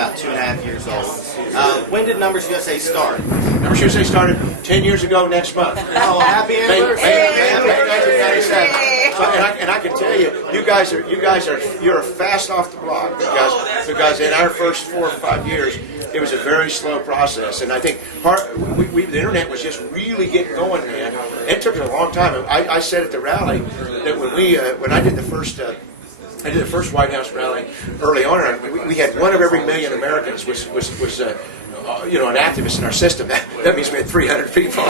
about 2.5 years old. When did Numbers USA start? Numbers USA started 10 years ago next month. Oh, happy anniversary! May 1997. So, and I can tell you, you're fast off the block because in our first 4 or 5 years, it was a very slow process, and I think the internet was just really getting going then. It took a long time. I said at the rally that when I did the first White House rally early on, we had 1 of every 1,000,000 Americans was an activist in our system. That means we had 300 people.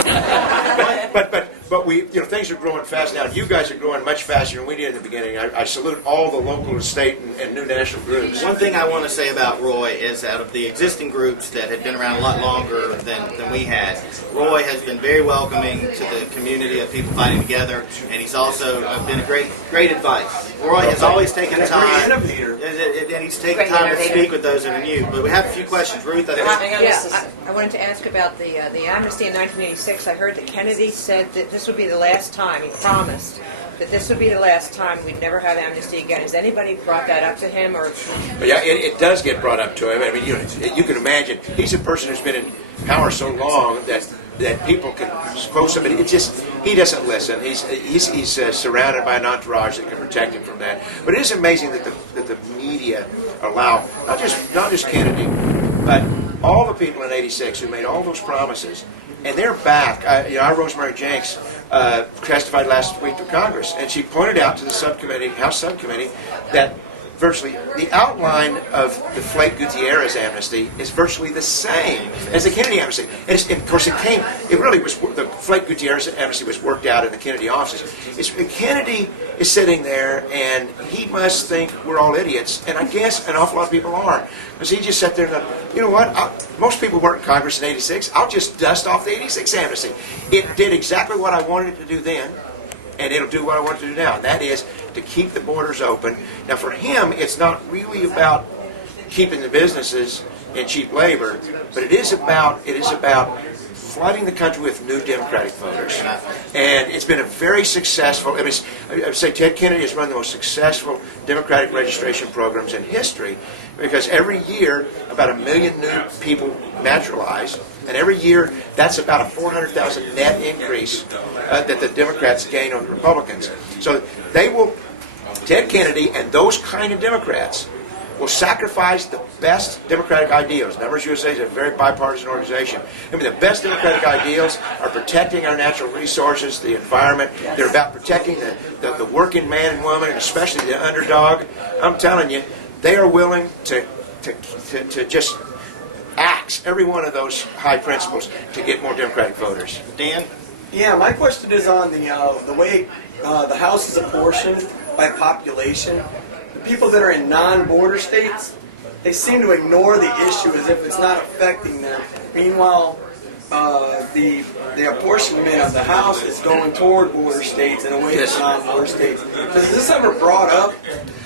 But we, things are growing fast now. You guys are growing much faster than we did in the beginning. I salute all the local and state and new national groups. One thing I want to say about Roy is out of the existing groups that had been around a lot longer than we had, Roy has been very welcoming to the community of people fighting together, and he's also been a great advice. Roy has always taken time, and he's taken time to speak with those that are new. But we have a few questions. Ruth, I think. I wanted to ask about the amnesty in 1986. I heard that Kennedy said that this would be the last time. He promised that this would be the last time we'd never have amnesty again. Has anybody brought that up to him? Or yeah, it does get brought up to him. I mean, you can imagine he's a person who's been in power so long that people can quote somebody. He doesn't listen. He's surrounded by an entourage that can protect him from that. But it is amazing that the media allow not just Kennedy, but all the people in '86 who made all those promises, and they're back. Our Rosemary Jenks testified last week to Congress, and she pointed out to the House subcommittee, that virtually the outline of the Flake Gutierrez amnesty is virtually the same as the Kennedy amnesty. And of course, the Flake Gutierrez amnesty was worked out in the Kennedy offices. Kennedy is sitting there, and he must think we're all idiots, and I guess an awful lot of people are, because he just sat there and thought, you know what, most people weren't in Congress in '86, I'll just dust off the '86 amnesty. It did exactly what I wanted it to do then, and it'll do what I want it to do now, and that is to keep the borders open. Now for him, it's not really about keeping the businesses and cheap labor, but it is about flooding the country with new Democratic voters. And it's been a very successful, I would say Ted Kennedy has run the most successful Democratic registration programs in history, because every year about 1 million new people naturalize, and every year that's about a 400,000 net increase that the Democrats gain over the Republicans. So Ted Kennedy and those kind of Democrats will sacrifice the best Democratic ideals. Numbers USA is a very bipartisan organization. I mean, the best Democratic ideals are protecting our natural resources, the environment. They're about protecting the working man and woman, and especially the underdog. I'm telling you, they are willing to just axe every one of those high principles to get more Democratic voters. Dan? Yeah, my question is on the way the House is apportioned by population. The people that are in non-border states, they seem to ignore the issue as if it's not affecting them. Meanwhile, the apportionment of the House is going toward border states and away from non-border states. Is this ever brought up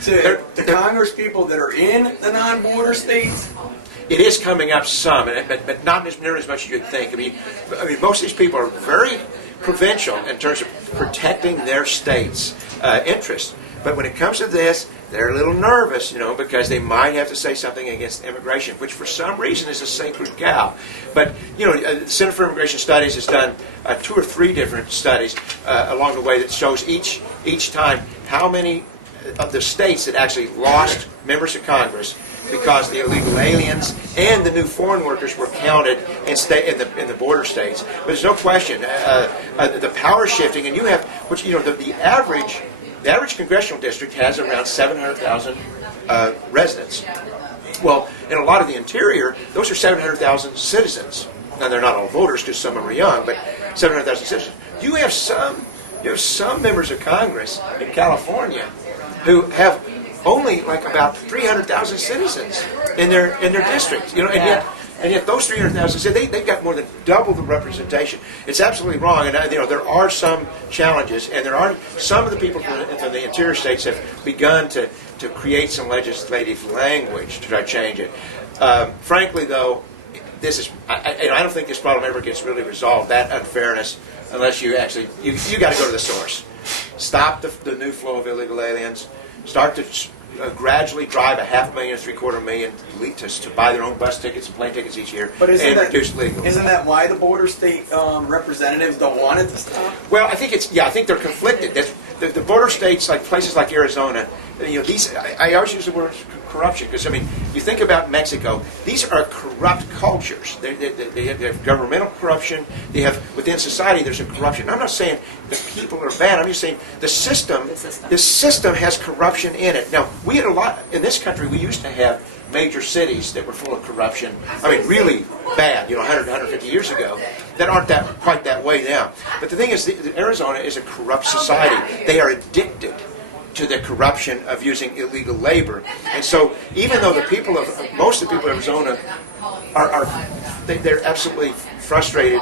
to Congress people that are in the non-border states? It is coming up some, but not nearly as much as you'd think. I mean, most of these people are very provincial in terms of protecting their state's interests. But when it comes to this, they're a little nervous, because they might have to say something against immigration, which for some reason is a sacred cow. But, the Center for Immigration Studies has done 2 or 3 different studies along the way that shows each time how many of the states that actually lost members of Congress because the illegal aliens and the new foreign workers were counted in the border states. But there's no question the power shifting, and you have, the average congressional district has around 700,000 residents. Well, in a lot of the interior, those are 700,000 citizens. Now they're not all voters because some of them are young, but 700,000 citizens. You have some members of Congress in California who have only about 300,000 citizens in their district. And yet those 300,000, they've got more than double the representation. It's absolutely wrong, and there are some challenges, and there are some of the people from the interior states have begun to create some legislative language to try to change it. Frankly, though, I don't think this problem ever gets really resolved, that unfairness, unless you got to go to the source. Stop the new flow of illegal aliens. Start to gradually drive a $500,000, $750,000 to buy their own bus tickets and plane tickets each year But and reduce legal. Isn't that why the border state representatives don't want it to stop? Well, I think I think they're conflicted. The border states, like places like Arizona, I always use the word corruption because, I mean, you think about Mexico, these are corrupt cultures. They have governmental corruption. They have, within society, there's a corruption. I'm not saying the people are bad. I'm just saying the system has corruption in it. Now, we had a lot, in this country, we used to have major cities that were full of corruption. I mean, really bad, 100, 150 years ago, that aren't quite that way now. But the thing is, Arizona is a corrupt society. They are addicted to the corruption of using illegal labor. And so even though most of the people of Arizona they're absolutely frustrated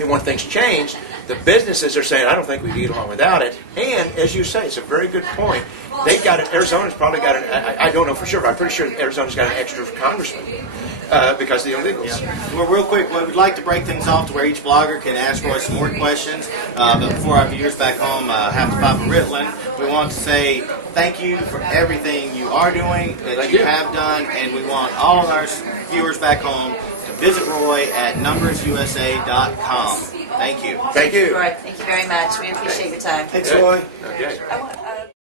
and want things changed, the businesses are saying, I don't think we can get along without it. And as you say, it's a very good point. They've got it. Arizona's probably got it. I don't know for sure, but I'm pretty sure Arizona's got an extra congressman because of the illegals. Yeah. Well, real quick, we'd like to break things off to where each blogger can ask Roy some more questions. But before our viewers back home have to pop a Ritalin, we want to say thank you for everything you are doing, that you have done, and we want all of our viewers back home to visit Roy at NumbersUSA.com. Thank you. Thank you. Roy, thank you very much. We appreciate your time. Thanks, Roy. Okay.